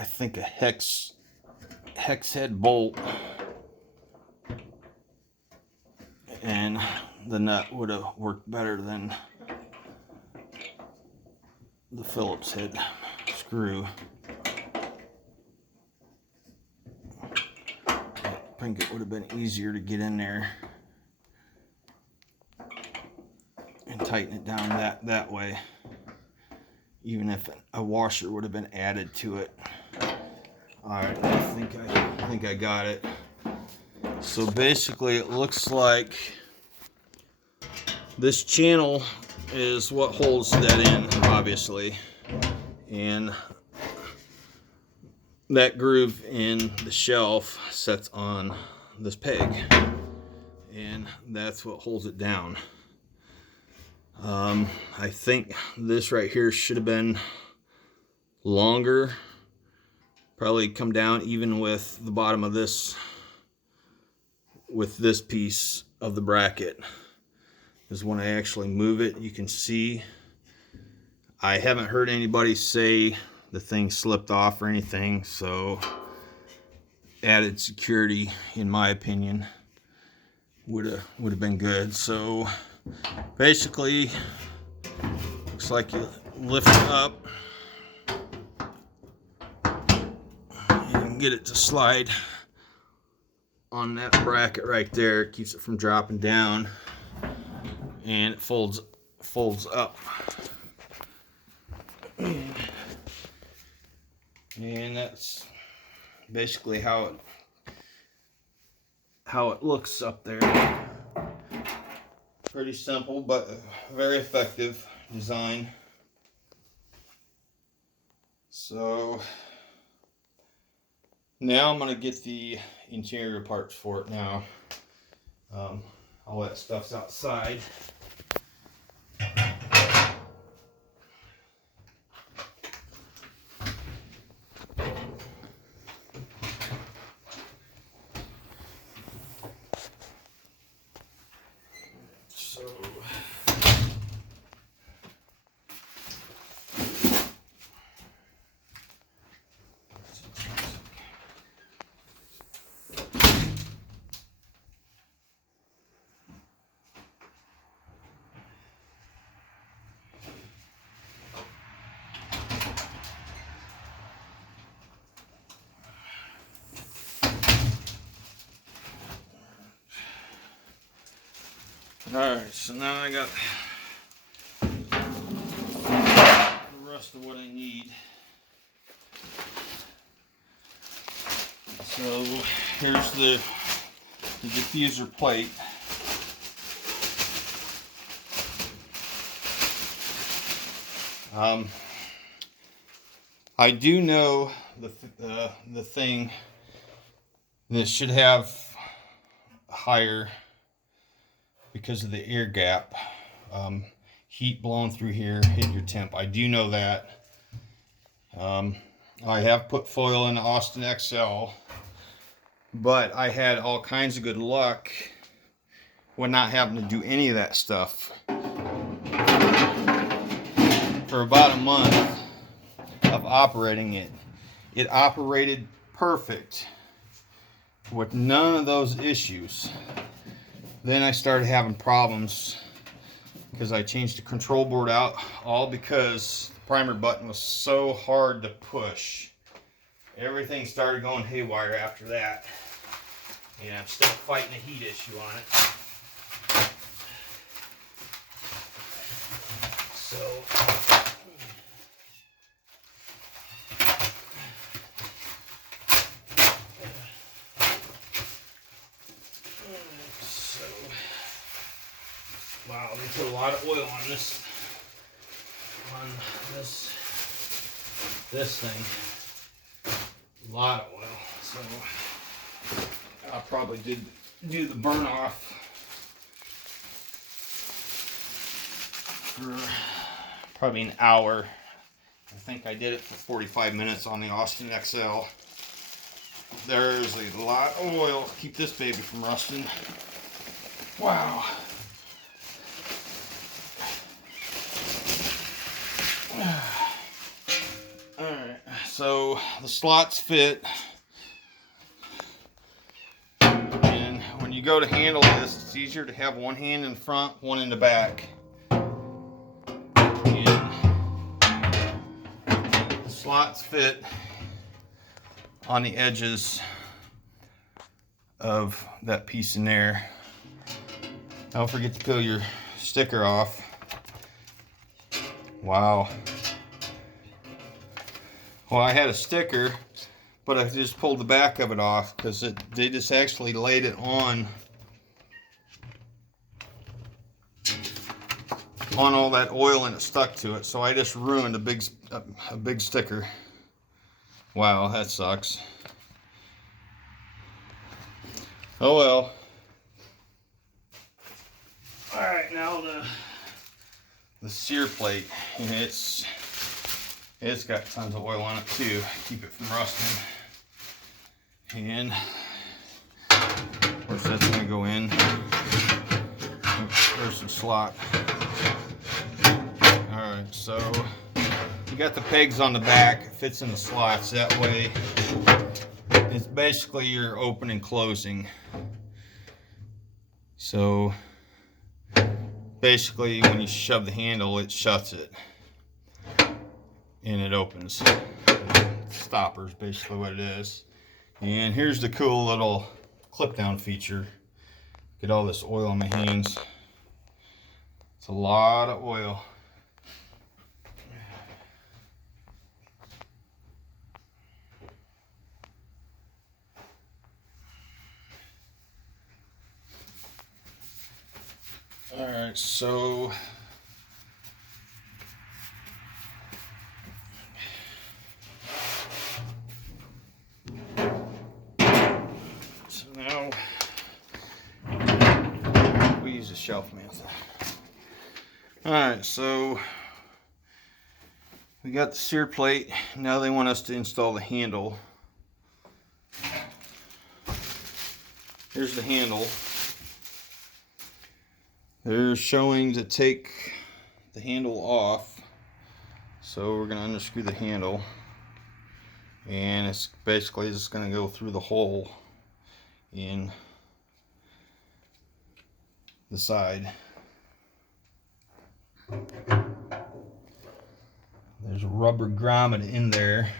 I think a hex head bolt, and the nut would have worked better than the Phillips head screw. I think it would have been easier to get in there and tighten it down that way, even if a washer would have been added to it. All right, I think I got it. So basically, it looks like this channel is what holds that in, obviously, and that groove in the shelf sets on this peg, and that's what holds it down. I think this right here should have been longer, probably come down even with the bottom of this, with this piece of the bracket. Is when I actually move it, you can see I haven't heard anybody say the thing slipped off or anything, so added security, in my opinion, would have been good. So basically, looks like you lift it up and get it to slide on that bracket right there. It keeps it from dropping down, and it folds up. And that's basically how it looks up there. Pretty simple, but very effective design. So now I'm going to get the interior parts for it now. All that stuff's outside. Alright, so now I got the rest of what I need. So here's the diffuser plate. I do know the thing that should have higher, because of the air gap, heat blowing through here, hit your temp. I do know that. I have put foil in the Austin XL, but I had all kinds of good luck with not having to do any of that stuff. For about a month of operating it, it operated perfect with none of those issues. Then I started having problems because I changed the control board out, all because the primer button was so hard to push. Everything started going haywire after that, and I'm still fighting a heat issue on it. Wow, they put a lot of oil on this thing. A lot of oil. So I'll probably do the burn off for probably an hour. I think I did it for 45 minutes on the Austin XL. There's a lot of oil to keep this baby from rusting. Wow. Alright, so the slots fit, and when you go to handle this, it's easier to have one hand in front, one in the back. And the slots fit on the edges of that piece in there. Don't forget to peel your sticker off. Wow. Well, I had a sticker, but I just pulled the back of it off because they just actually laid it on all that oil and it stuck to it. So I just ruined a big sticker. Wow, that sucks. Oh well. All right, now the sear plate, you know, it's got tons of oil on it too, keep it from rusting. And of course that's going to go in. There's some slot. All right, so you got the pegs on the back. It fits in the slots. That way, it's basically your open and closing. So basically, when you shove the handle, it shuts it. And it opens. Stopper is basically what it is. And here's the cool little clip down feature. Get all this oil on my hands. It's a lot of oil. Alright, so now we use a shelf method. Alright, so we got the sear plate. Now they want us to install the handle. Here's the handle. They're showing to take the handle off. So we're going to unscrew the handle. And it's basically just going to go through the hole in the side. There's a rubber grommet in there.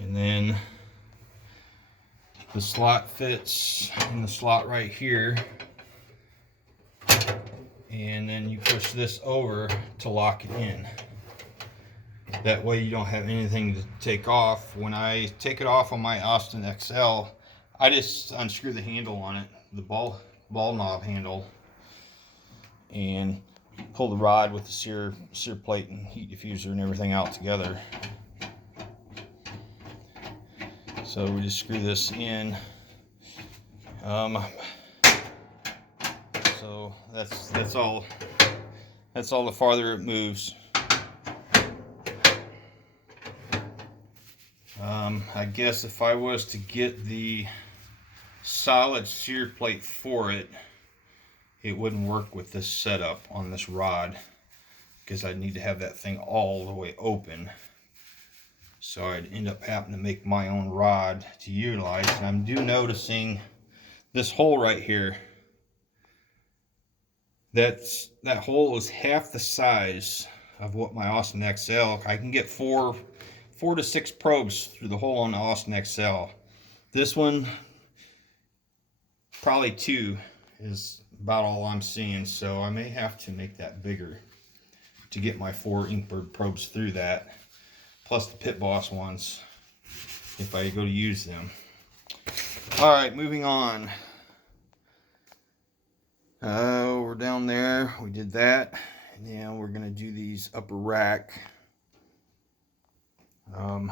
And then the slot fits in the slot right here. And then you push this over to lock it in. That way you don't have anything to take off. When I take it off on my Austin XL, I just unscrew the handle on it, the ball knob handle, and pull the rod with the sear plate and heat diffuser and everything out together. So we just screw this in. So that's all the farther it moves. I guess if I was to get the solid sear plate for it, it wouldn't work with this setup on this rod because I'd need to have that thing all the way open. So I'd end up having to make my own rod to utilize. And I'm noticing this hole right here. That hole is half the size of what my Austin XL. I can get four to six probes through the hole on the Austin XL. This one, probably 2 is about all I'm seeing. So I may have to make that bigger to get my 4 Inkbird probes through that. Plus the pitboss ones if I go to use them. Alright, moving on. We're down there. We did that. Now we're going to do these upper rack. I'm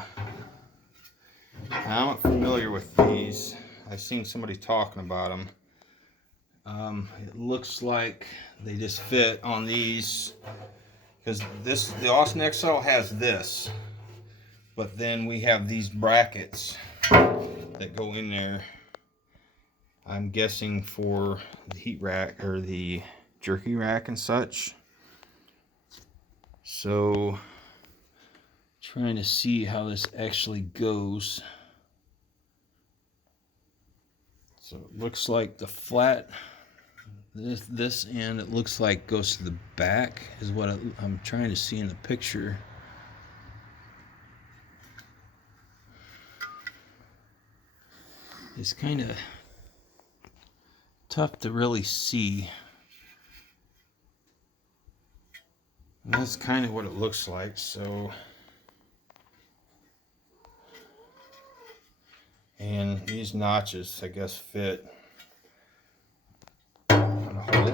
not familiar with these. I've seen somebody talking about them. It looks like they just fit on these because the Austin XL has this, but then we have these brackets that go in there. I'm guessing for the heat rack or the jerky rack and such. So Trying to see how this actually goes. So it looks like the flat, this end, it looks like goes to the back is what I'm trying to see in the picture. It's kind of tough to really see. And that's kind of what it looks like. So, and these notches, I guess, fit on a hole.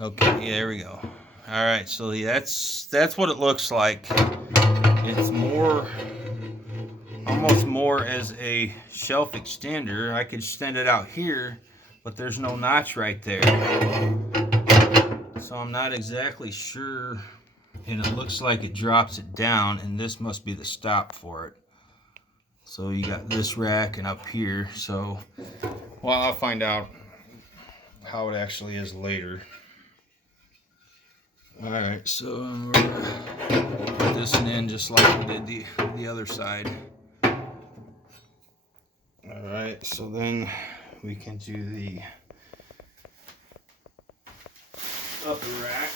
Okay, yeah, there we go. All right, so that's what it looks like. It's more, almost more as a shelf extender. I could extend it out here, but there's no notch right there. So I'm not exactly sure, and it looks like it drops it down, and this must be the stop for it. So you got this rack and up here. So, well, I'll find out how it actually is later. All right, so we're gonna put this in just like we did the other side. All right, so then we can do the upper rack.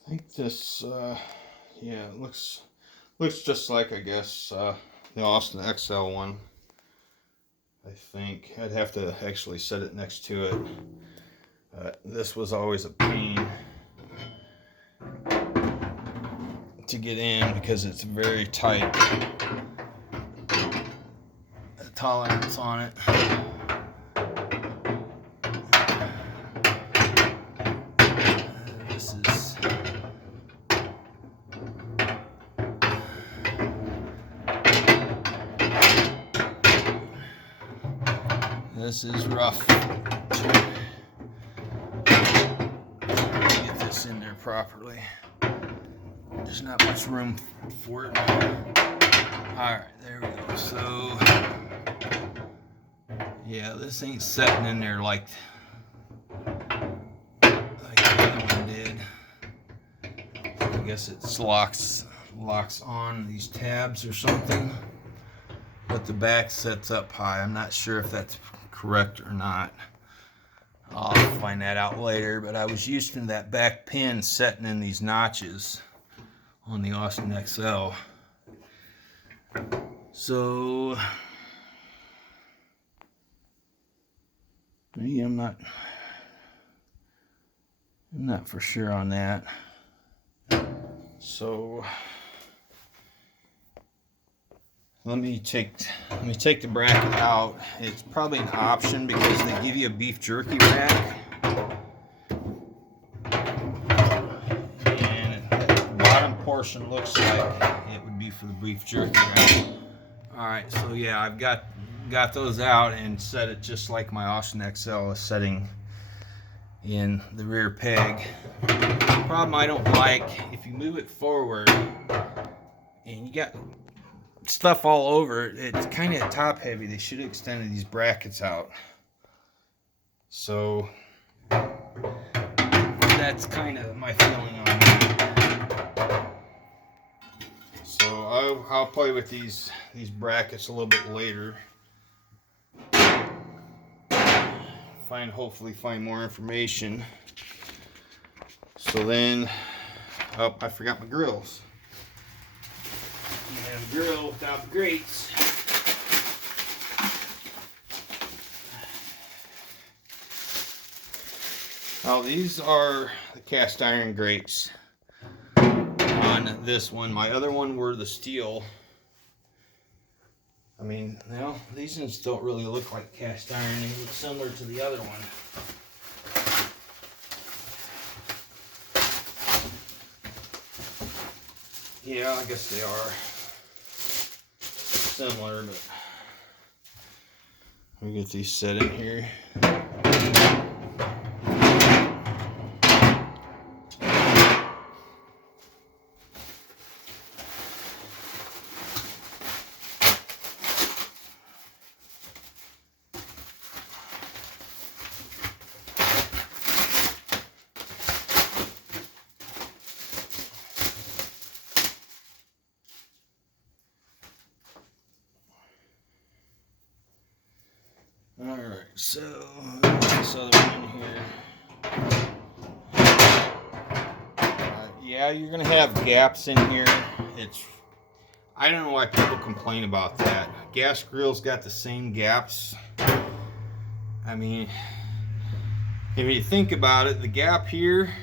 I think this, yeah, it looks just like, I guess, the Austin XL one. I think I'd have to actually set it next to it. This was always a pain to get in because it's very tight. The tolerance on it. This is rough. Get this in there properly. There's not much room for it. Alright, there we go. So, yeah, this ain't setting in there like the other one did. So I guess it locks on these tabs or something. But the back sets up high. I'm not sure if that's correct or not. I'll find that out later, but I was used to that back pin setting in these notches on the Austin XL. So maybe I'm not for sure on that. So let me take the bracket out. It's probably an option because they give you a beef jerky rack, and the bottom portion looks like it would be for the beef jerky rack. All right, so yeah, I've got those out and set it just like my Austin XL is setting in the rear peg. The problem I don't like, if you move it forward and you got stuff all over it, it's kind of top heavy. They should have extended these brackets out. So that's kind of my feeling on that. So I'll play with these brackets a little bit later. Hopefully find more information. So then, oh, I forgot my grills. You have a grill without the grates. Now these are the cast iron grates on this one. My other one were the steel. I mean, no, these ones don't really look like cast iron. They look similar to the other one. Yeah, I guess they are. similar, but we get these set in here. Alright, so this other one in here. Yeah, you're going to have gaps in here. I don't know why people complain about that. Gas grills got the same gaps. I mean, if you think about it, the gap here,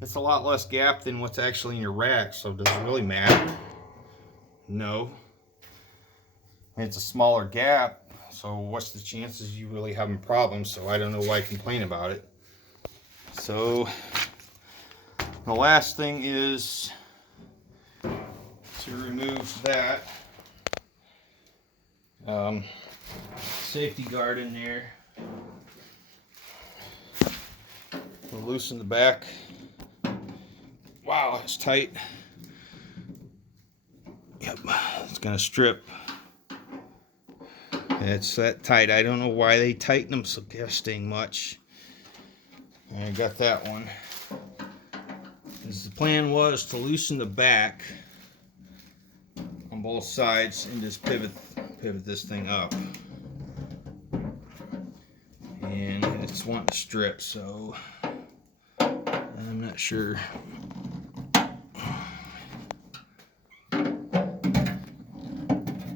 it's a lot less gap than what's actually in your rack. So does it really matter? No. It's a smaller gap. So what's the chances you really having problems? So I don't know why I complain about it. So the last thing is to remove that safety guard in there. We'll loosen the back. Wow, it's tight. Yep, it's gonna strip. It's that tight. I don't know why they tighten them so gosh dang much. And I got that one. The plan was to loosen the back on both sides and just pivot this thing up. And it's wanting to strip, so I'm not sure.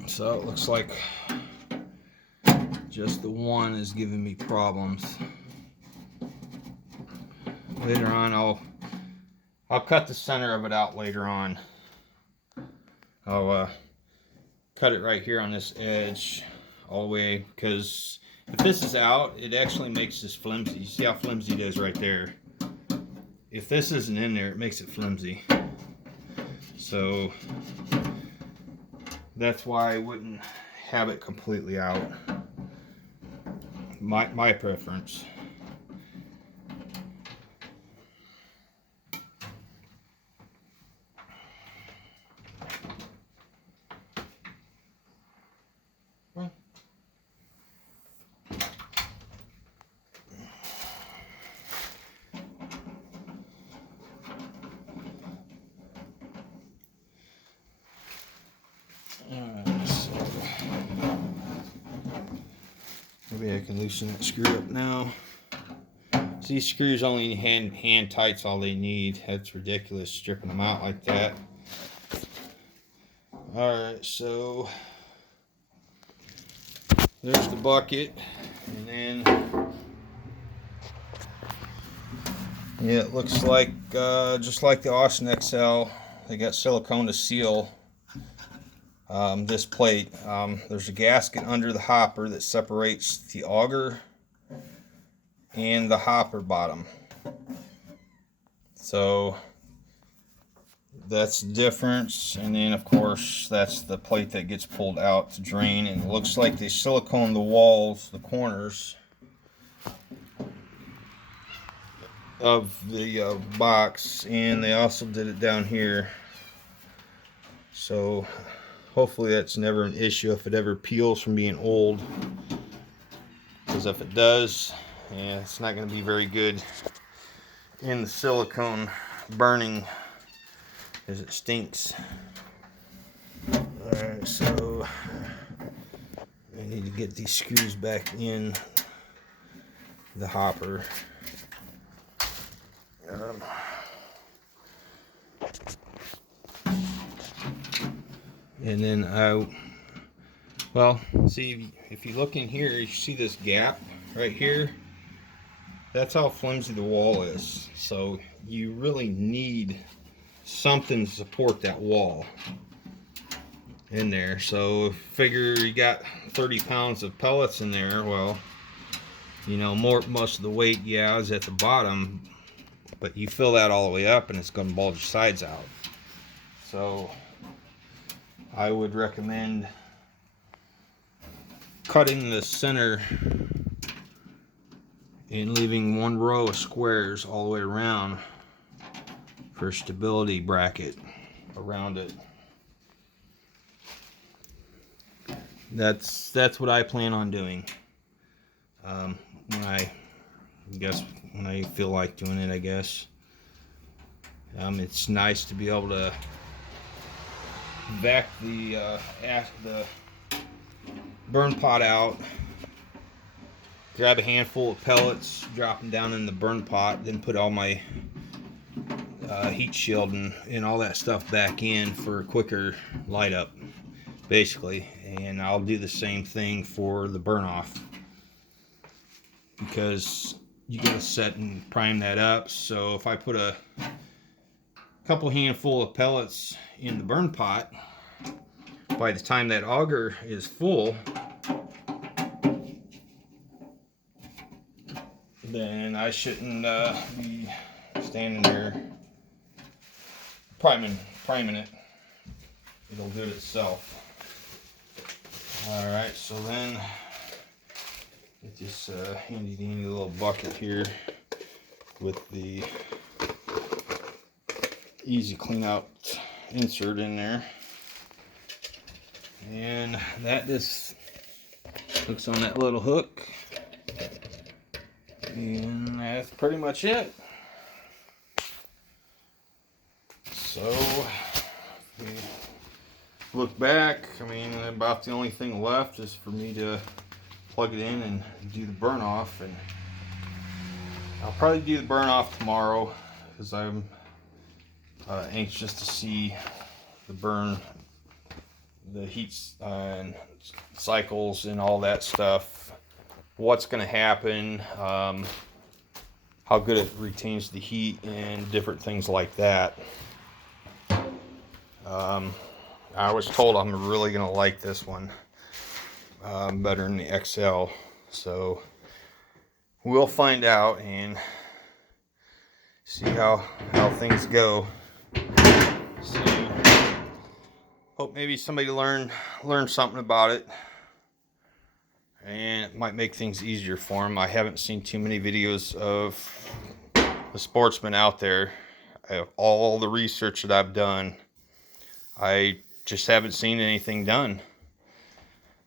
So it looks like just the one is giving me problems. Later on, I'll cut the center of it out later on. I'll cut it right here on this edge all the way, because if this is out, it actually makes this flimsy. You see how flimsy it is right there? If this isn't in there, it makes it flimsy. So that's why I wouldn't have it completely out. My preference. Maybe I can loosen that screw up now. So these screws only hand tight's all they need. That's ridiculous stripping them out like that. Alright, so there's the bucket, and then yeah, it looks like just like the Austin XL, they got silicone to seal this plate. There's a gasket under the hopper that separates the auger and the hopper bottom. So that's the difference. And then of course that's the plate that gets pulled out to drain. And it looks like they silicone the walls, the corners of the box, and they also did it down here. So hopefully that's never an issue if it ever peels from being old, because if it does, yeah, it's not going to be very good in the silicone burning, because it stinks. Alright, so I need to get these screws back in the hopper. And then well, see, if you look in here, you see this gap right here? That's how flimsy the wall is. So you really need something to support that wall in there. So figure you got 30 pounds of pellets in there. Well, you know, most of the weight, yeah, is at the bottom, but you fill that all the way up and it's going to bulge your sides out. So I would recommend cutting the center and leaving one row of squares all the way around for a stability bracket around it. That's what I plan on doing. When I feel like doing it, I guess. It's nice to be able to vac the burn pot out, grab a handful of pellets, drop them down in the burn pot, then put all my heat shield and all that stuff back in for a quicker light up, basically. And I'll do the same thing for the burn off, because you gotta set and prime that up. So if I put a couple handful of pellets in the burn pot, by the time that auger is full, then I shouldn't be standing there priming it. It'll do it itself. Alright, so then get this handy dandy little bucket here with the easy clean out insert in there, and that just hooks on that little hook, and that's pretty much it. So if we look back, I mean, about the only thing left is for me to plug it in and do the burn off, and I'll probably do the burn off tomorrow because I'm anxious to see the heats and cycles and all that stuff, what's going to happen, how good it retains the heat and different things like that. I was told I'm really going to like this one better than the XL, so we'll find out and see how things go. So hope maybe somebody learn something about it, and it might make things easier for them. I haven't seen too many videos of the Sportsman out there. All the research that I've done, I just haven't seen anything done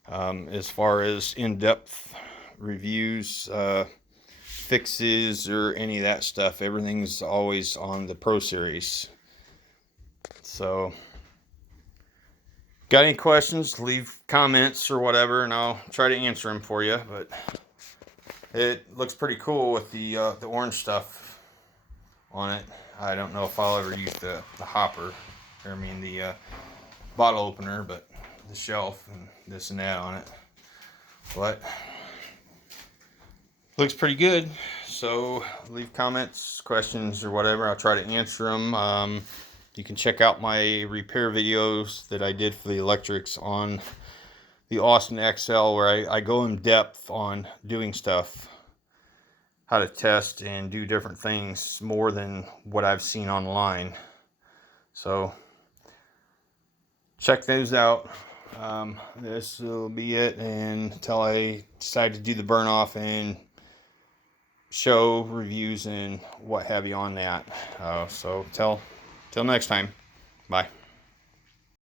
as far as in-depth reviews, fixes, or any of that stuff. Everything's always on the Pro Series. So got any questions, leave comments or whatever, and I'll try to answer them for you. But it looks pretty cool with the orange stuff on it. I don't know if I'll ever use the hopper, or I mean the bottle opener, but the shelf and this and that on it. But looks pretty good. So leave comments, questions, or whatever. I'll try to answer them. You can check out my repair videos that I did for the electrics on the Austin XL, where I go in depth on doing stuff, how to test and do different things more than what I've seen online. So check those out. This will be it until I decide to do the burn off and show reviews and what have you on that. So till next time, bye.